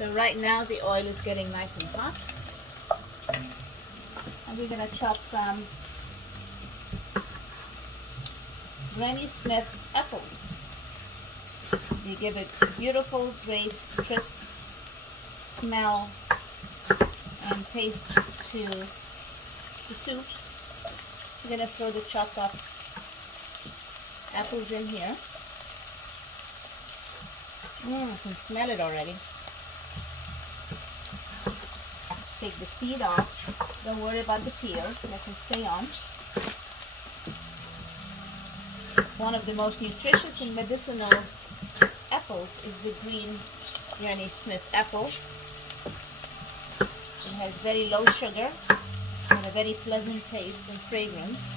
So right now the oil is getting nice and hot. And we're going to chop some Granny Smith apples. They give it beautiful, great, crisp smell and taste to the soup. We're going to throw the chopped up apples in here. I can smell it already. Take the seed off. Don't worry about the peel. Let it stay on. One of the most nutritious and medicinal apples is the green Granny Smith apple. It has very low sugar and a very pleasant taste and fragrance.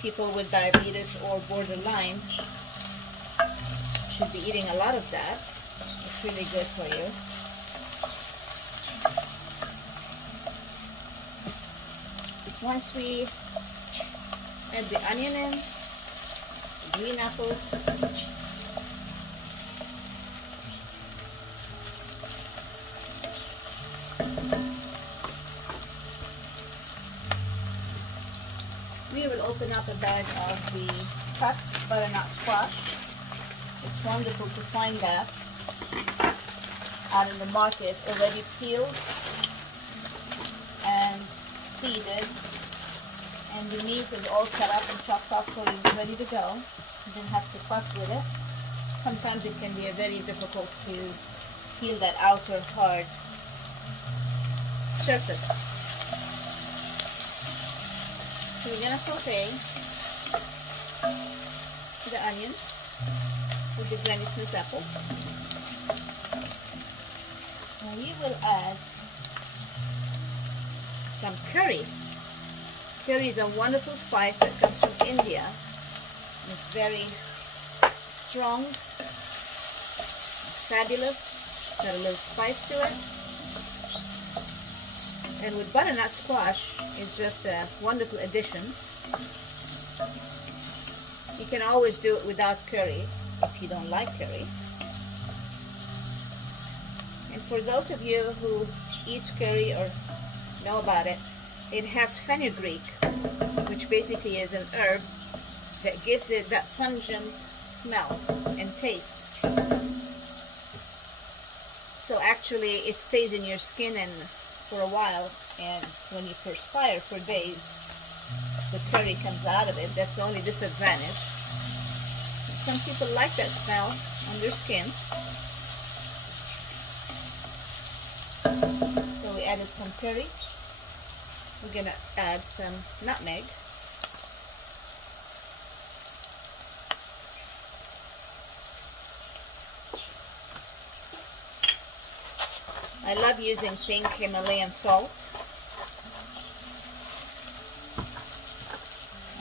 People with diabetes or borderline should be eating a lot of that. It's really good for you. Once we add the onion in, the green apples, we will open up a bag of the cut butternut squash. It's wonderful to find that out in the market, already peeled and seeded, and the meat is all cut up and chopped up so it's ready to go. You don't have to fuss with it. Sometimes it can be very difficult to peel that outer hard surface. So we're going to saute the onions with the Granny Smith apple. And we will add some curry. Curry is a wonderful spice that comes from India. And it's very strong, fabulous, got a little spice to it. And with butternut squash, it's just a wonderful addition. You can always do it without curry if you don't like curry. And for those of you who eat curry or know about it, it has fenugreek, which basically is an herb that gives it that pungent smell and taste. So actually it stays in your skin and for a while, and when you perspire for days, the curry comes out of it. That's the only disadvantage. Some people like that smell on their skin. So we added some curry. We're going to add some nutmeg. I love using pink Himalayan salt.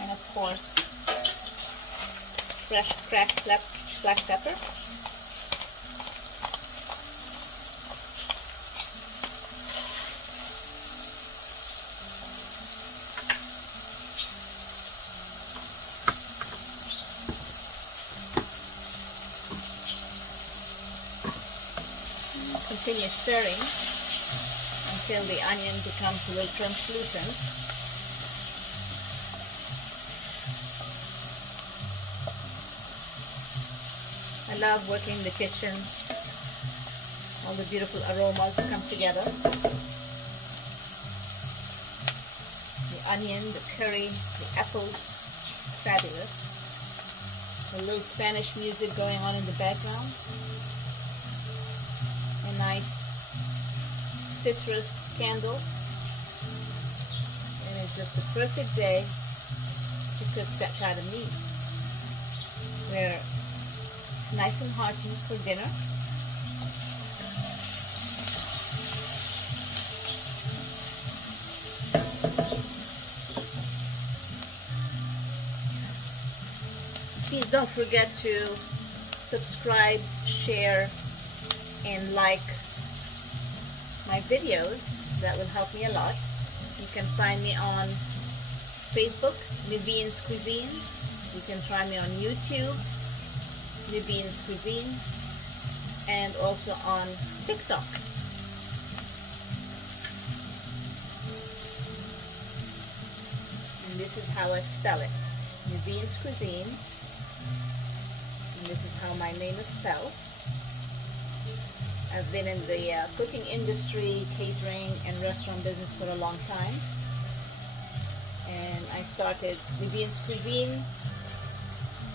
And of course, fresh cracked black pepper. Continue stirring until the onion becomes a little translucent. I love working in the kitchen. All the beautiful aromas come together. The onion, the curry, the apples, fabulous. A little Spanish music going on in the background. A nice citrus candle. And it's just a perfect day to cook that kind of meat. We're nice and hearty for dinner. Please don't forget to subscribe, share, and like my videos. That will help me a lot. You can find me on Facebook, Nivine's Cuisine. You can find me on YouTube, Nivine's Cuisine. and also on TikTok. And this is how I spell it. Naveen's Cuisine. And this is how my name is spelled. I've been in the cooking industry, catering, and restaurant business for a long time. And I started Naveen's Cuisine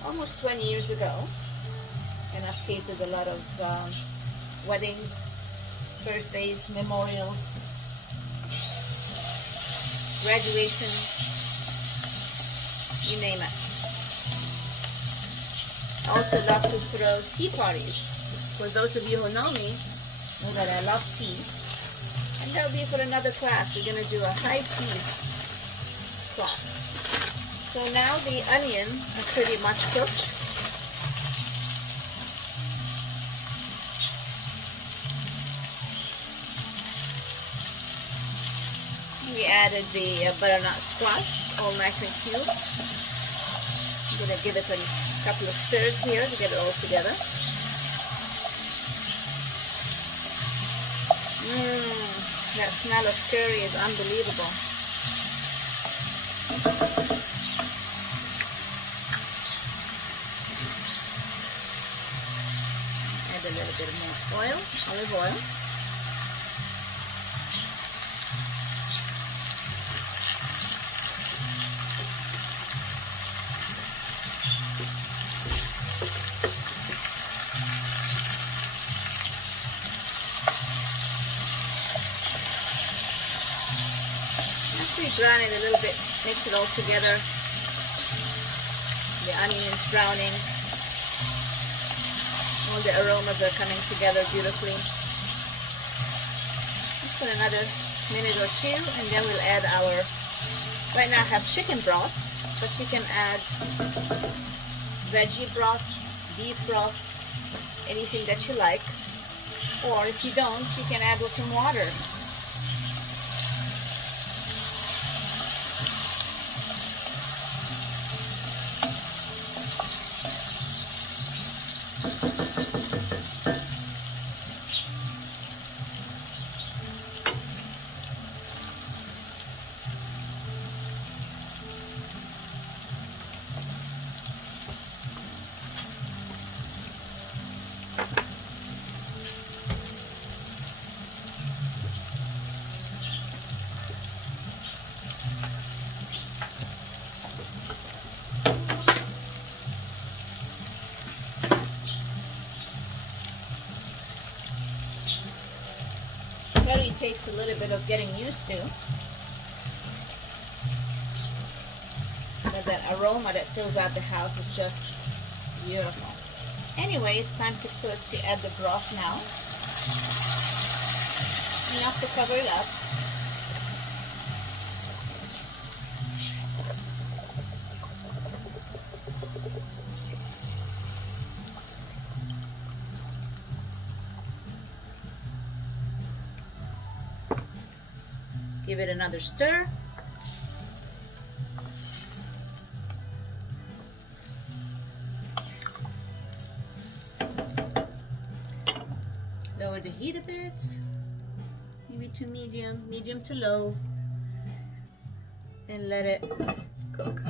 almost 20 years ago. And I've catered a lot of weddings, birthdays, memorials, graduations, you name it. I also love to throw tea parties. For those of you who know me, know that I love tea. And that'll be for another class. We're going to do a high tea class. So now the onion is pretty much cooked. We added the butternut squash, all nice and cute. I'm going to give it a couple of stirs here to get it all together. That smell of curry is unbelievable. Add a little bit more oil, olive oil. Brown it a little bit, mix it all together. The onion is browning. All the aromas are coming together beautifully. Just put another minute or two, and then we'll add our, right now I have chicken broth, but you can add veggie broth, beef broth, anything that you like. Or if you don't, you can add with some water. Curry takes a little bit of getting used to, but that aroma that fills out the house is just beautiful. Anyway, it's time to add the broth now. Enough to cover it up. Give it another stir. Lower the heat a bit, maybe to medium to low, and let it cook.